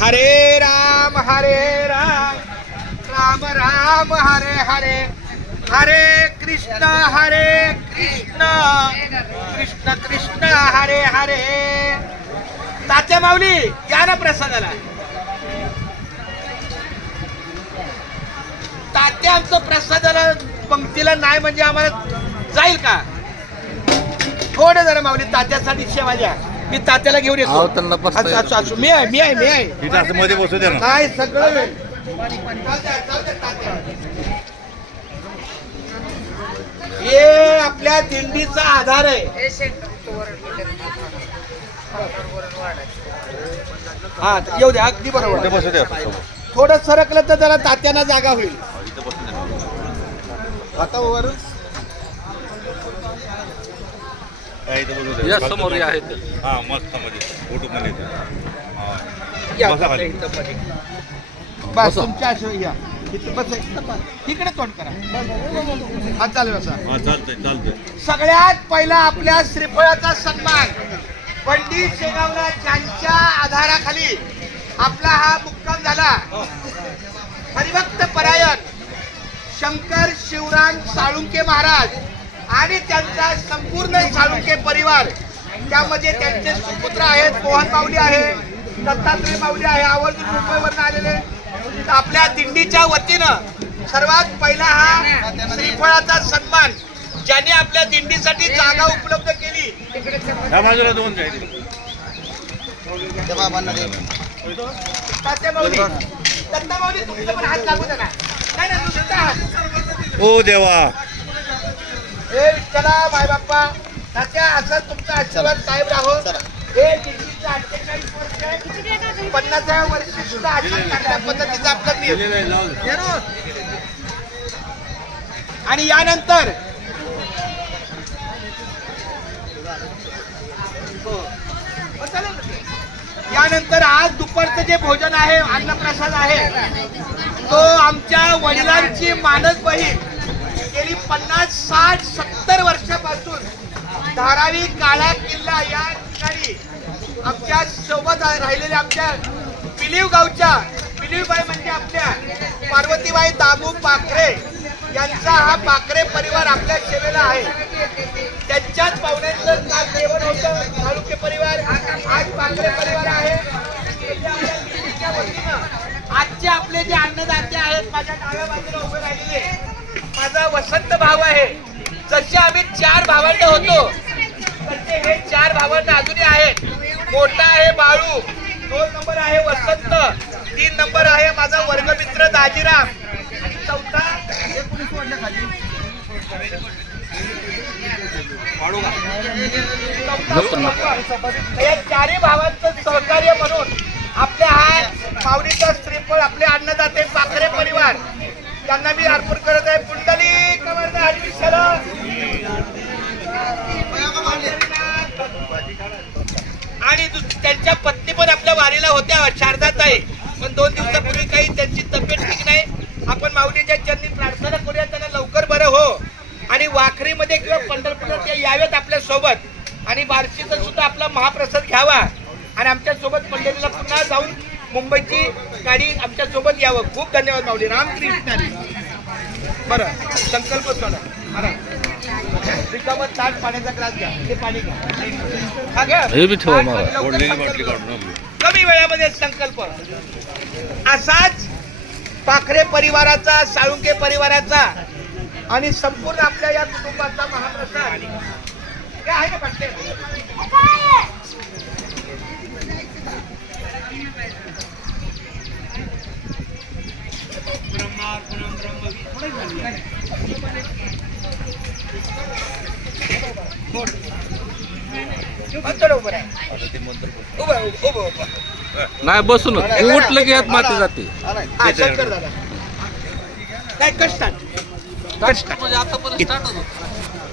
हरे राम राम राम हरे हरे, हरे कृष्ण कृष्ण कृष्ण हरे हरे. तात्या माऊली या ना प्रसादाला. तात्या आमचं प्रसादाला पंक्तीला नाही म्हणजे आम्हाला जाईल का? थोडं जरा माऊली तात्यासाठी सेवा द्या. मी तात्याला घेऊन येतो. असू मी आहे इथं मध्ये बसू द्या ना. नाही सगळं हे आपल्या दिंडीचा आधार आहे. हा येऊ द्या, अगदी बरोबर. बसू द्या. थोडं सरकलं तर जरा तात्यांना जागा होईल. आता वर समोर आहेत. हा मस्त मध्ये फोटो मध्ये. बस तुमच्या आशीर्वाद या. तिकडे तोंड करा. हा चालेल असा. चालतंय. सगळ्यात पहिला आपल्या श्रीफळाचा सन्मान पंडित शेगावला ज्यांच्या आधाराखाली आपला हा मुक्काम झाला. हरिभक्त परायण शंकर शिवराम साळुंके महाराज आणि त्यांचा संपूर्ण साळुंके परिवार, त्यामध्ये त्यांचे सुपुत्र आहेत. मोहन माऊली आहे, दत्तात्रय माऊली आहे, आवर्जून मुंबईवरून आलेले. आपल्या दिंडीच्या वतीनं सर्वात पहिला हा श्रीफळाचा सन्मान ज्यांनी आपल्या दिंडीसाठी जागा उपलब्ध केली. तात्या माऊली, दत्ता माऊली तुमचा पण हात लागू द्या ना. नाही ना तुमचा हात. ओ देवा, हे विठ्ठला माय बाप्पा, तात्या असं तुमचा आशीर्वाद कायम राहो. हे दिंडीचं 48 वर्ष आहे. 50व्या वर्षी सुद्धा अशा चांगल्या पद्धतीचं आपलं नियम. आणि यानंतर आज दुपारचं जे भोजन आहे, अन्नप्रसाद आहे, तो आमच्या वडिलांची मानस बहीण गेली 50, 60, 70 वर्षापासून धारावी काळा किल्ला या ठिकाणी आमच्या सोबत राहिलेल्या आमच्या पिलीव गावच्या पिलीवबाई म्हणजे आपल्या पार्वतीबाई दामू पाखरे यांचा हा पाखरे परिवार आपल्या सेवेला आहे. त्यांच्याच पाहुण्यांचं काल जेवण होतं. तालुके परिवार आज पाखरे परिवार आहे. आजचे आपले जे अन्नदाते आहेत, माझ्या डाव्या बाजूला उभे राहिलेले माझा वसंत भाव आहे. जसे आम्ही 4 भावंड होतो तसे हे 4 भावंड अजूनही आहेत. मोठा आहे बाळू, 2 नंबर आहे वसंत, 3 नंबर आहे माझा वर्गमित्र दाजीराम आणि चौथा या 4ही भावांचं सहकार्य म्हणून आपल्या हा माऊलीचा श्रीफळ आपले अन्नदाते पाखरे परिवार त्यांना मी अर्पण करत आहे. पुंडली कमर्द हरिविठ्ठल. आणि त्यांच्या पत्नी पण आपल्या वारीला होत्या शारदाताई, पण 2 दिवसापूर्वी काही त्यांची तब्येत ठीक नाही. आपण माऊलीच्या चरणी प्रार्थना करूया त्यांना लवकर बरं हो. आणि वाखरीमध्ये किंवा पंढरपूरला ते यावेत आपल्या सोबत आणि बार्शीचा सुद्धा आपला महाप्रसाद घ्यावा आणि आमच्या सोबत पंढरीला पुन्हा जाऊन मुंबईची गाडी आमच्या सोबत यावं. खूप धन्यवाद माऊली. रामकृष्ण. बरं संकल्प थोडा रिकामं ताट पाण्याचा ग्लास घ्या, ते पाणी घ्या. हा घ्या. कमी वेळामध्ये संकल्प. असाच पाखरे परिवाराचा, साळुंके परिवाराचा आणि संपूर्ण आपल्या या कुटुंबाचा महाप्रसाद काय आहे का पाटले? नाही बसून उठलं की हात माती जाते. शंकर दादा काय कष्टात म्हणजे आतापर्यंत